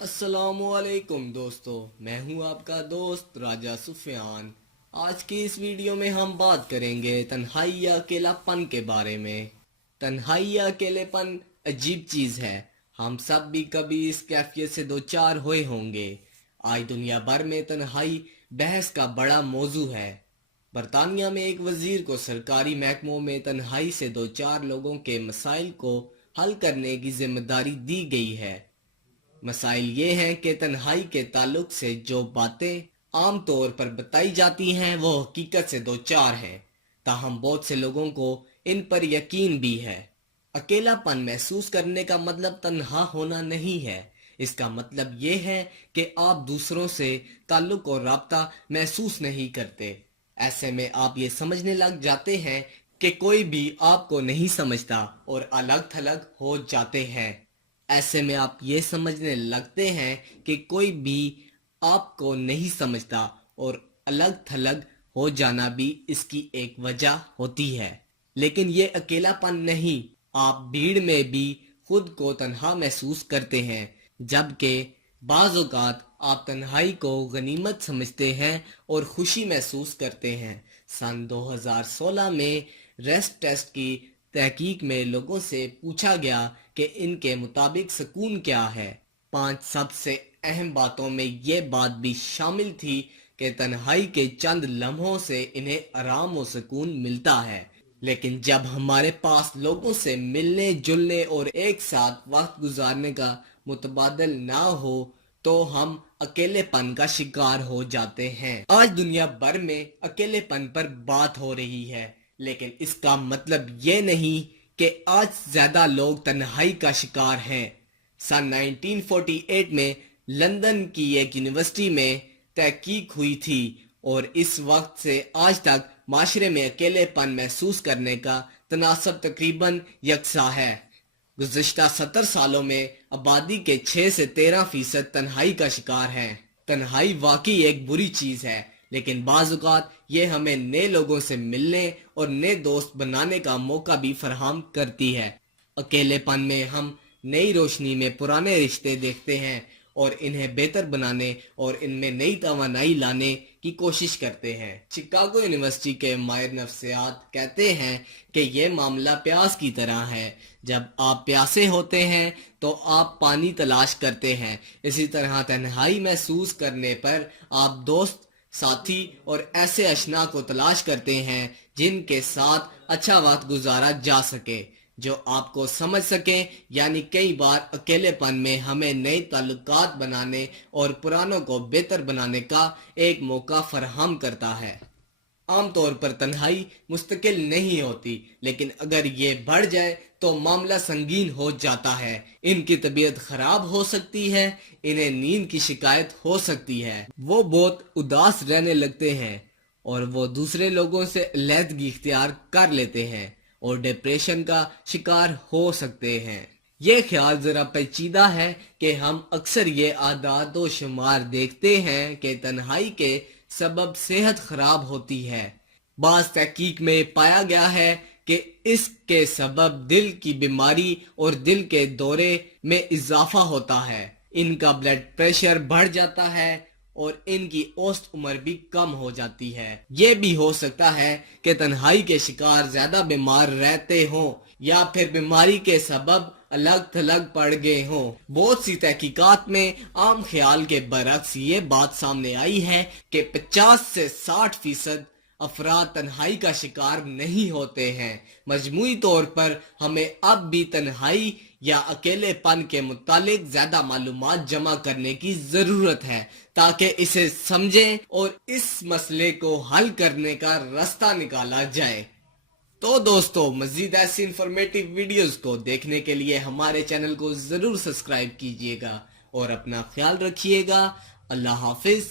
अस्सलाम वालेकुम दोस्तों, मैं हूं आपका दोस्त राजा सुफियान। आज की इस वीडियो में हम बात करेंगे तन्हाई या अकेलापन के बारे में। तन्हाई या अकेलेपन अजीब चीज है। हम सब भी कभी इस कैफियत से दो चार हुए होंगे। आज दुनिया भर में तन्हाई बहस का बड़ा मौजू है। बरतानिया में एक वजीर को सरकारी महकमों में तन्हाई से दो चार लोगों के मसाइल को हल करने की जिम्मेदारी दी गई है। मसाइल ये हैं कि तन्हाई के ताल्लुक से जो बातें आम तौर पर बताई जाती हैं वो हकीकत से दो चार हैं, ताहम बहुत से लोगों को इन पर यकीन भी है। अकेलापन महसूस करने का मतलब तन्हा होना नहीं है। इसका मतलब ये है कि आप दूसरों से ताल्लुक और राब्ता महसूस नहीं करते। ऐसे में आप ये समझने लग जाते हैं कि कोई भी आपको नहीं समझता और अलग थलग हो जाते हैं। ऐसे में आप ये समझने लगते हैं कि कोई भी आपको नहीं समझता और अलग थलग हो जाना भी इसकी एक वजह होती है। लेकिन ये अकेलापन नहीं, आप भीड़ में भी खुद को तन्हा महसूस करते हैं, जबकि बाज़ औक़ात आप तन्हाई को गनीमत समझते हैं और खुशी महसूस करते हैं। सन 2016 में रेस्ट टेस्ट की तहकीक में लोगों से पूछा गया कि इनके मुताबिक सुकून क्या है। 5 सबसे अहम बातों में ये बात भी शामिल थी कि तन्हाई के चंद लम्हों से इन्हें आराम और सुकून मिलता है। लेकिन जब हमारे पास लोगों से मिलने जुलने और एक साथ वक्त गुजारने का मुतबादल ना हो तो हम अकेलेपन का शिकार हो जाते हैं। आज दुनिया भर में अकेलेपन पर बात हो रही है, लेकिन इसका मतलब ये नहीं कि आज ज्यादा लोग तन्हाई का शिकार हैं। सन 1948 में लंदन की एक यूनिवर्सिटी में तहकीक हुई थी और इस वक्त से आज तक माशरे में अकेलेपन महसूस करने का तनासब तकरीबन यकसा है। गुज़िश्ता 70 सालों में आबादी के 6 से 13% तन्हाई का शिकार हैं। तन्हाई वाकई एक बुरी चीज है, लेकिन बाज़ औक़ात ये हमें नए लोगों से मिलने और नए दोस्त बनाने का मौका भी फराहम करती है। अकेलेपन में हम नई रोशनी में पुराने रिश्ते देखते हैं और इन्हें बेहतर बनाने और इनमें नई तवानाई लाने की कोशिश करते हैं। शिकागो यूनिवर्सिटी के माहिर नफ्सियात कहते हैं कि यह मामला प्यास की तरह है। जब आप प्यासे होते हैं तो आप पानी तलाश करते हैं। इसी तरह तन्हाई महसूस करने पर आप दोस्त, साथी और ऐसे अशना को तलाश करते हैं जिनके साथ अच्छा वक्त गुजारा जा सके, जो आपको समझ सके। यानी कई बार अकेलेपन में हमें नए ताल्लुकात बनाने और पुरानों को बेहतर बनाने का एक मौका फराहम करता है। आमतौर पर तन्हाई मुस्तकिल नहीं होती, लेकिन अगर ये बढ़ जाए तो मामला संगीन हो जाता है। इनकी तबीयत खराब हो सकती है, इन्हें नींद की शिकायत हो सकती है, वो बहुत उदास रहने लगते हैं और वो दूसरे लोगों से अलहदगी इख्तियार कर लेते हैं और डिप्रेशन का शिकार हो सकते हैं। ये ख्याल जरा पेचीदा है कि हम अक्सर ये आदात व शुमार देखते हैं कि तन्हाई के सबब सेहत खराब होती है। बाज़ तहकीक में पाया गया है कि इसके सबब दिल की बीमारी और दिल के दौरे में इजाफा होता है। इनका ब्लड प्रेशर बढ़ जाता है और इनकी औसत उम्र भी कम हो जाती है। ये भी हो सकता है कि तन्हाई के शिकार ज्यादा बीमार रहते हों या फिर बीमारी के सबब अलग थलग पड़ गए हों। बहुत सी तहकीकात में आम ख्याल के बरक्स ये बात सामने आई है कि 50 से 60% अफराद तन्हाई का शिकार नहीं होते हैं। मजमूई तौर पर हमें अब भी तन्हाई या अकेलेपन के मुतालिक ज्यादा मालूमात जमा करने की जरूरत है ताकि इसे समझें और इस मसले को हल करने का रास्ता निकाला जाए। तो दोस्तों, मजीद ऐसी इंफॉर्मेटिव वीडियोस को देखने के लिए हमारे चैनल को जरूर सब्सक्राइब कीजिएगा और अपना ख्याल रखिएगा। अल्लाह हाफिज।